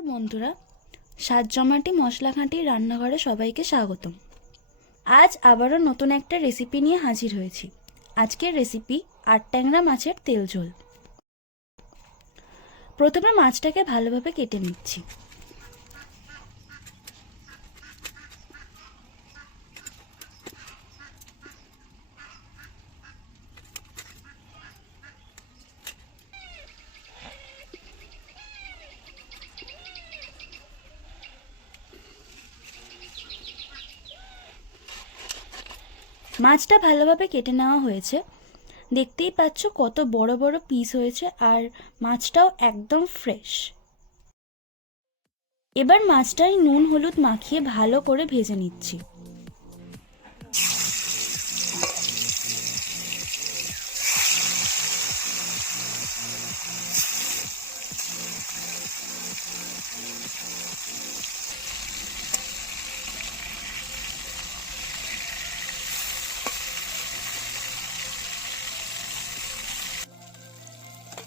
নমস্কার বন্ধুরা, স্বাদ জমাটি মশলাঘাঁটি রান্নাঘরে সবাইকে স্বাগতম। আজ আবারও নতুন একটা রেসিপি নিয়ে হাজির হয়েছি। আজকের রেসিপি আট ট্যাংরা মাছের তেল ঝোল। প্রথমে মাছটাকে ভালোভাবে কেটে নিচ্ছি। মাছটা ভালোভাবে কেটে নেওয়া হয়েছে। দেখতেই পাচ্ছ কত বড় বড় পিস হয়েছে, আর মাছটাও একদম ফ্রেশ। এবার মাছটাই নুন হলুদ মাখিয়ে ভালো করে ভেজে নিচ্ছি।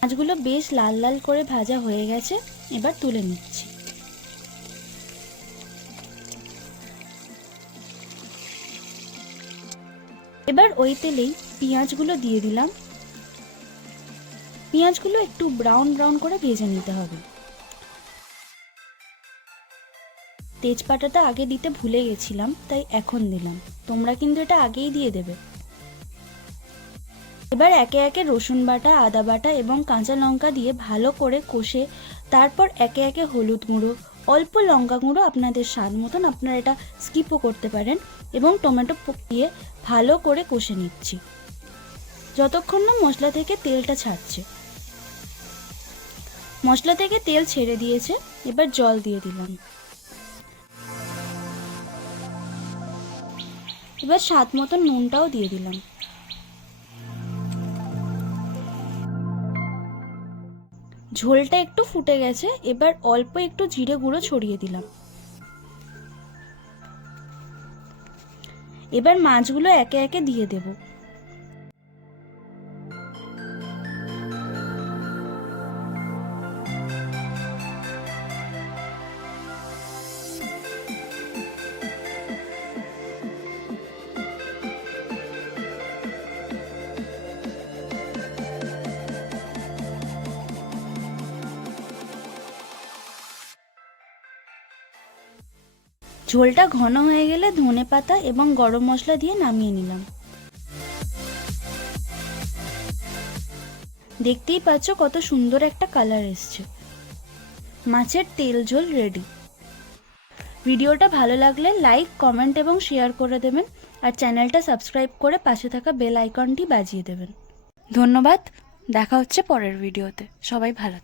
মাছগুলো বেশ লাল লাল করে ভাজা হয়ে গেছে, এবার তুলে নিচ্ছি। এবার ওই তেলেই পেঁয়াজগুলো দিয়ে দিলাম। পেঁয়াজগুলো একটু ব্রাউন ব্রাউন করে ভেজে নিতে হবে। তেজপাতাটা আগে দিতে ভুলে গেছিলাম, তাই এখন দিলাম। তোমরা কিন্তু এটা আগেই দিয়ে দেবে। এবার একে একে রসুন বাটা, আদা বাটা এবং কাঁচা লঙ্কা দিয়ে ভালো করে কষে তারপর একে একে হলুদ গুঁড়ো, অল্প লঙ্কা গুঁড়ো আপনাদের স্বাদ মতন, আপনারা এটা স্কিপও করতে পারেন, এবং টমেটো দিয়ে ভালো করে কষে নিচ্ছি যতক্ষণ না মশলা থেকে তেলটা ছাড়ছে। মশলা থেকে তেল ছেড়ে দিয়েছে, এবার জল দিয়ে দিলাম। এবার স্বাদ মতন নুনটাও দিয়ে দিলাম। ঝোলটা একটু ফুটে গেছে, এবার অল্প একটু জিরে গুঁড়ো ছড়িয়ে দিলাম। এবার মাছগুলো একে একে দিয়ে দেব। ঝোলটা ঘন হয়ে গেলে ধনেপাতা এবং গরম মশলা দিয়ে নামিয়ে নিলাম। দেখতেই পাচ্ছ কত সুন্দর একটা কালার এসছে। মাছের তেল ঝোল রেডি। ভিডিওটা ভালো লাগলে লাইক, কমেন্ট এবং শেয়ার করে দেবেন, আর চ্যানেলটা সাবস্ক্রাইব করে পাশে থাকা বেল আইকনটি বাজিয়ে দেবেন। ধন্যবাদ। দেখা হচ্ছে পরের ভিডিওতে। সবাই ভালো থাকবেন।